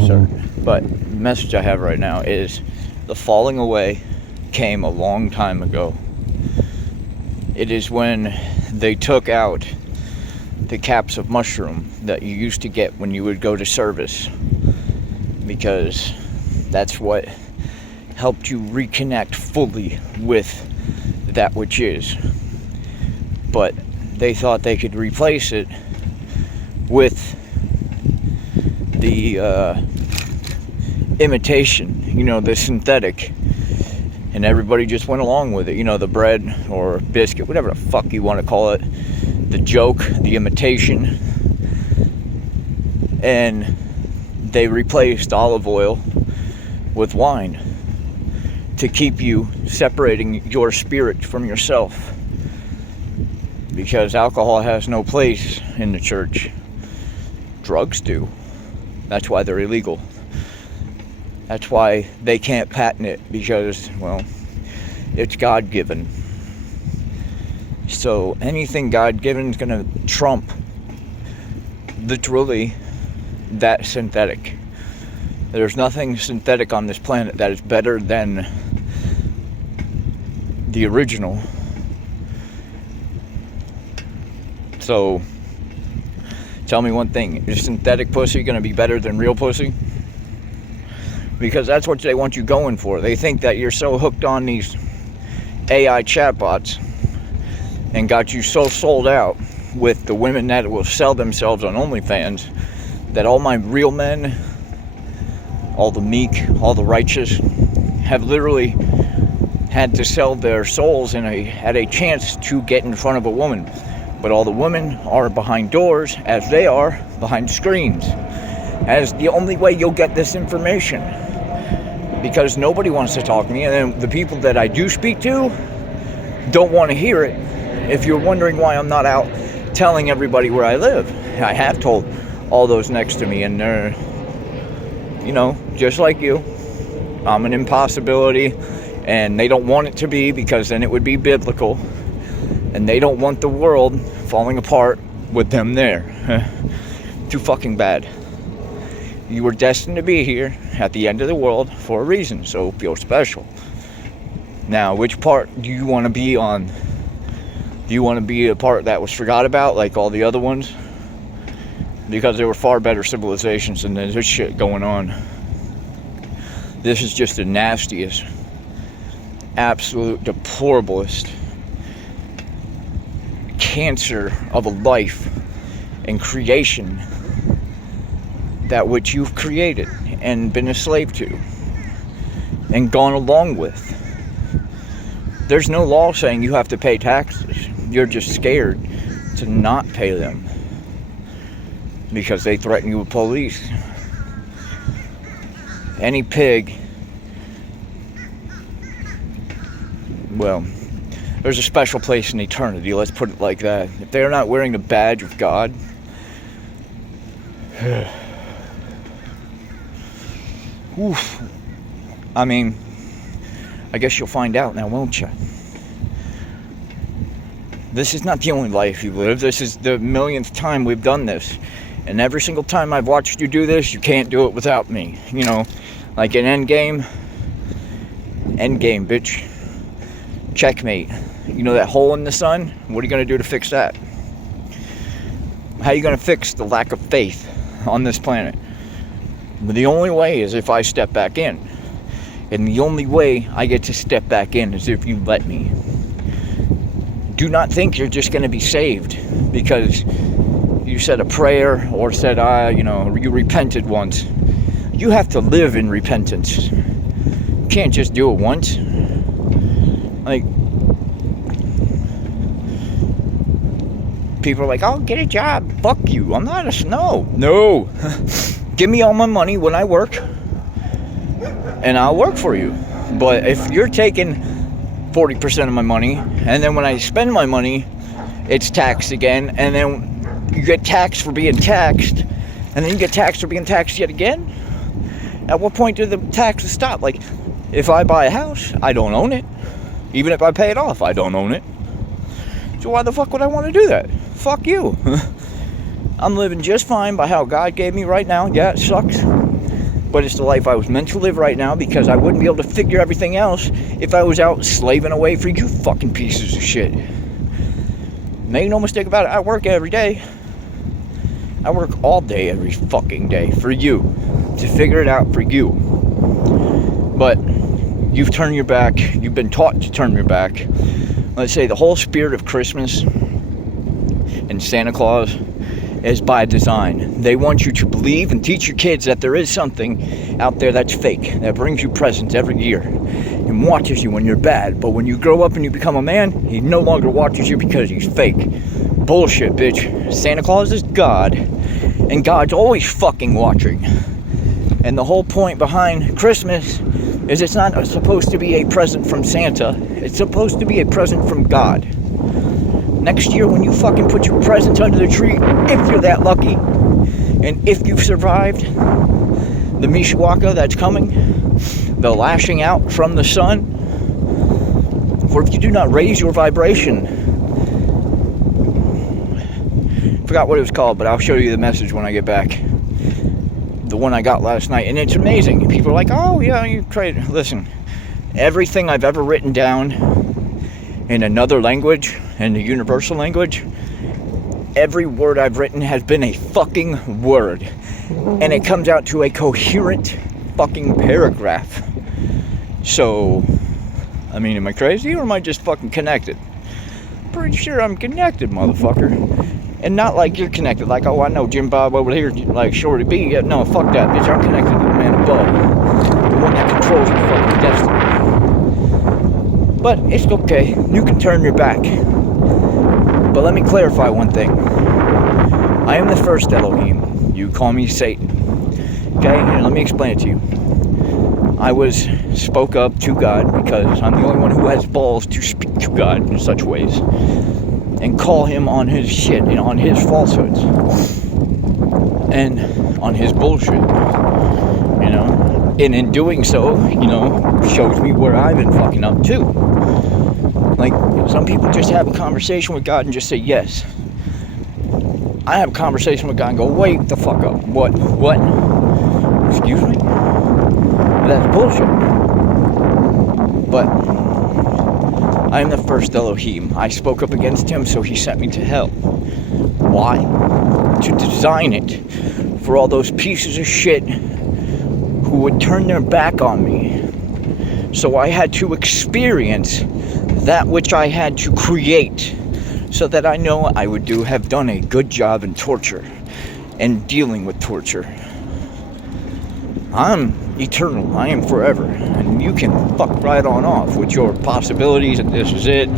you, sir. But the message I have right now is the falling away came a long time ago. It is when they took out the caps of mushroom that you used to get when you would go to service, because that's what helped you reconnect fully with that which is. But they thought they could replace it with the imitation, the synthetic, and everybody just went along with it. The bread or biscuit, whatever the fuck you want to call it, the joke, the imitation, and they replaced olive oil with wine to keep you separating your spirit from yourself, because alcohol has no place in the church. Drugs do. That's why they're illegal. That's why they can't patent it, because, well, it's God-given. So anything God-given is going to trump, literally, that synthetic. There's nothing synthetic on this planet that is better than the original. So, tell me one thing. Is synthetic pussy going to be better than real pussy? Because that's what they want you going for. They think that you're so hooked on these AI chatbots and got you so sold out with the women that will sell themselves on OnlyFans that all my real men, all the meek, all the righteous, have literally had to sell their souls at a chance to get in front of a woman. But all the women are behind doors, as they are behind screens, as the only way you'll get this information. Because nobody wants to talk to me, and then the people that I do speak to don't want to hear it. If you're wondering why I'm not out telling everybody where I live, I have told all those next to me, and they're, just like you, I'm an impossibility, and they don't want it to be, because then it would be biblical, and they don't want the world falling apart with them there. Too fucking bad. You were destined to be here at the end of the world for a reason, so feel special. Now, which part do you want to be on? Do you want to be a part that was forgot about, like all the other ones? Because there were far better civilizations than this shit going on. This is just the nastiest, absolute deplorablest cancer of a life and creation, that which you've created and been a slave to and gone along with. There's no law saying you have to pay taxes. You're just scared to not pay them because they threaten you with police. Any pig, well, there's a special place in eternity, let's put it like that. If they're not wearing the badge of God, oof. I mean, I guess you'll find out now, won't you? This is not the only life you live. This is the millionth time we've done this. And every single time I've watched you do this, you can't do it without me. Like in Endgame, bitch. Checkmate. That hole in the sun? What are you going to do to fix that? How are you going to fix the lack of faith on this planet? But the only way is if I step back in. And the only way I get to step back in is if you let me. Do not think you're just going to be saved because you said a prayer or said, you repented once. You have to live in repentance. You can't just do it once. Like, people are like, oh, get a job. Fuck you. I'm not a... No. Give me all my money when I work, and I'll work for you. But if you're taking 40% of my money, and then when I spend my money, it's taxed again, and then you get taxed for being taxed, and then you get taxed for being taxed yet again, at what point do the taxes stop? Like, if I buy a house, I don't own it. Even if I pay it off, I don't own it. So why the fuck would I want to do that? Fuck you. I'm living just fine by how God gave me right now. Yeah, it sucks. But it's the life I was meant to live right now, because I wouldn't be able to figure everything else if I was out slaving away for you fucking pieces of shit. Make no mistake about it, I work every day. I work all day, every fucking day, for you. To figure it out for you. But you've turned your back. You've been taught to turn your back. Let's say the whole spirit of Christmas and Santa Claus is by design. They want you to believe and teach your kids that there is something out there that's fake, that brings you presents every year and watches you when you're bad. But when you grow up and you become a man, he no longer watches you because he's fake. Bullshit, bitch. Santa Claus is God, and God's always fucking watching. And the whole point behind Christmas is it's not supposed to be a present from Santa. It's supposed to be a present from God. Next year, when you fucking put your presents under the tree, if you're that lucky, and if you've survived the Mishawaka that's coming, the lashing out from the sun, for if you do not raise your vibration, forgot what it was called, but I'll show you the message when I get back. The one I got last night, and it's amazing. People are like, oh yeah, you tried. Listen, everything I've ever written down in another language, in the universal language, every word I've written has been a fucking word, and it comes out to a coherent fucking paragraph. So, I mean, am I crazy, or am I just fucking connected? Pretty sure I'm connected, motherfucker. And not like you're connected, like, oh, I know Jim Bob over here, like Shorty B. Yeah, no, fuck that, bitch. I'm connected to the man above, the one that controls your fucking destiny. But it's okay. You can turn your back. But let me clarify one thing. I am the first Elohim. You call me Satan. Okay? And let me explain it to you. I spoke up to God because I'm the only one who has balls to speak to God in such ways and call him on his shit and on his falsehoods and on his bullshit, you know. And in doing so, you know, shows me where I've been fucking up too. Like, some people just have a conversation with God and just say yes. I have a conversation with God and go, wait the fuck up. What? Excuse me? That's bullshit. But I am the first Elohim. I spoke up against him, so he sent me to hell. Why? To design it for all those pieces of shit who would turn their back on me. So I had to experience that which I had to create, so that I know I would have done a good job in torture and dealing with torture. I'm eternal. I am forever. And you can fuck right on off with your possibilities and this is it.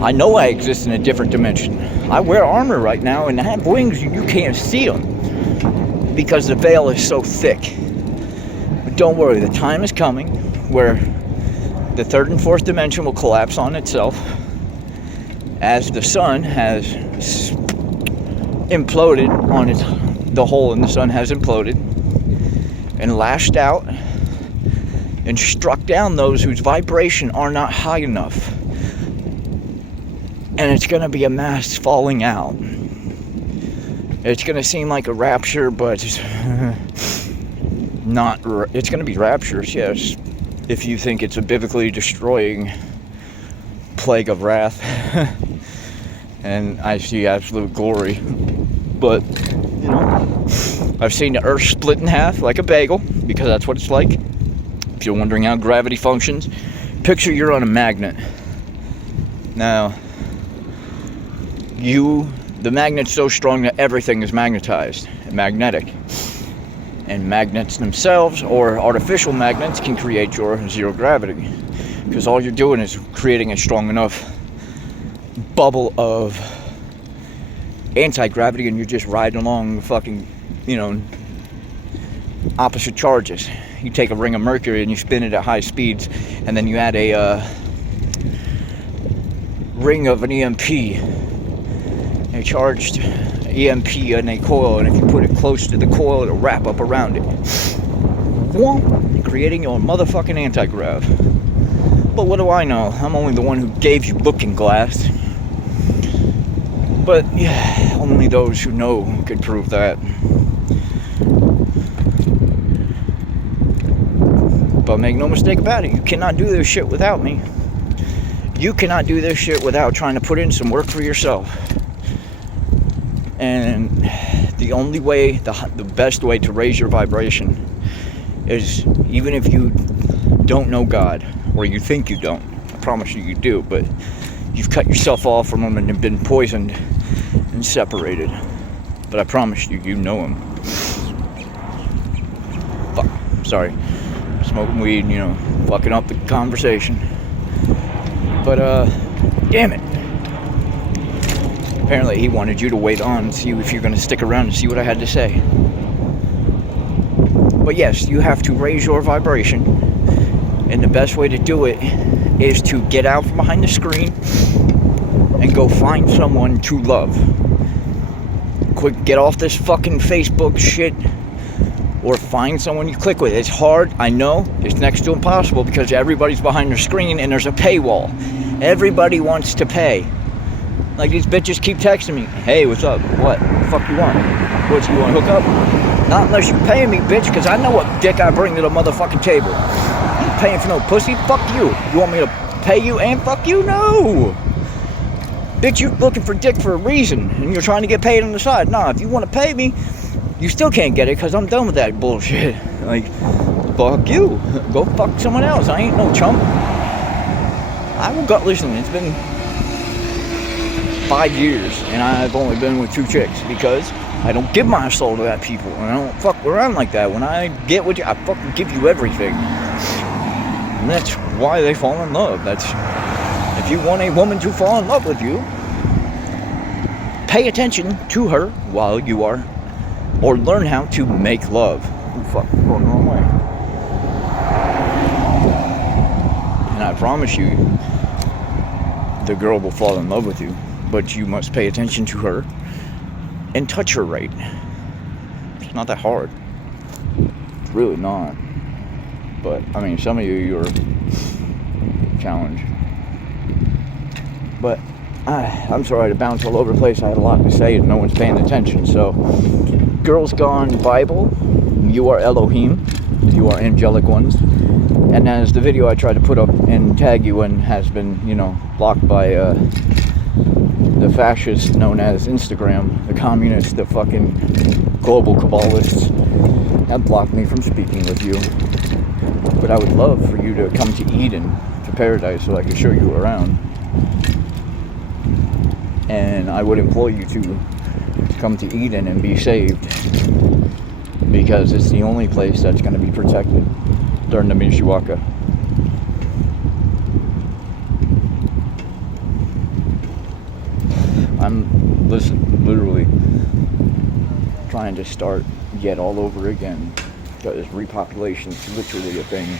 I know I exist in a different dimension. I wear armor right now and I have wings and you can't see them because the veil is so thick. But don't worry, the time is coming where the third and fourth dimension will collapse on itself as the sun has imploded on its, the hole in the sun has imploded and lashed out and struck down those whose vibration are not high enough. And it's going to be a mass falling out. It's going to seem like a rapture, but it's not. It's going to be rapturous, yes, if you think it's a biblically destroying plague of wrath. And I see absolute glory. But, you know, I've seen the earth split in half like a bagel, because that's what it's like. If you're wondering how gravity functions, picture you're on a magnet. Now, the magnet's so strong that everything is magnetized and magnetic. And magnets themselves, or artificial magnets, can create your zero gravity. Because all you're doing is creating a strong enough bubble of anti-gravity, and you're just riding along fucking, you know, opposite charges. You take a ring of mercury and you spin it at high speeds, and then you add a ring of an EMP, a charged EMP in a coil, and if you put it close to the coil, it'll wrap up around it, creating your motherfucking anti-grav. But what do I know? I'm only the one who gave you Looking Glass. But yeah, only those who know could prove that. but make no mistake about it, you cannot do this shit without me. You cannot do this shit without trying to put in some work for yourself. And the only way, the best way to raise your vibration is, even if you don't know God, or you think you don't, I promise you do, but you've cut yourself off from him and have been poisoned and separated. But I promise you, you know him. Fuck, sorry. Smoking weed, fucking up the conversation. But, damn it. Apparently he wanted you to wait on and see if you're going to stick around and see what I had to say. But yes, you have to raise your vibration. And the best way to do it is to get out from behind the screen and go find someone to love. Quick, get off this fucking Facebook shit, or find someone you click with. It's hard, I know. It's next to impossible because everybody's behind their screen and there's a paywall. Everybody wants to pay. Like, these bitches keep texting me, hey, what's up? What the fuck you want? What, you want to hook up? Not unless you pay me, bitch, because I know what dick I bring to the motherfucking table. I ain't paying for no pussy. Fuck you. You want me to pay you and fuck you? No. Bitch, you're looking for dick for a reason, and you're trying to get paid on the side. Nah, if you want to pay me, you still can't get it, because I'm done with that bullshit. Like, fuck you. Go fuck someone else. I ain't no chump. I will go. Listen, it's been 5 years, and I've only been with 2 chicks, because I don't give my soul to that people, and I don't fuck around like that. When I get with you, I fucking give you everything. And that's why they fall in love. That's, if you want a woman to fall in love with you, pay attention to her while you are, or learn how to make love. Oh, fuck, I'm going the wrong way. And I promise you, the girl will fall in love with you, but you must pay attention to her and touch her right. It's not that hard. It's really not. But, I mean, some of you're challenged. But, I'm sorry to bounce all over the place. I had a lot to say and no one's paying attention. So, Girls Gone Bible, you are Elohim. You are angelic ones. And as the video I tried to put up and tag you in has been, blocked by the fascists known as Instagram, the communists, the fucking global Kabbalists, have blocked me from speaking with you. But I would love for you to come to Eden, to paradise, so I could show you around. And I would implore you to come to Eden and be saved, because it's the only place that's going to be protected during the Mishawaka. I'm, literally trying to start yet all over again, because repopulation is literally a thing.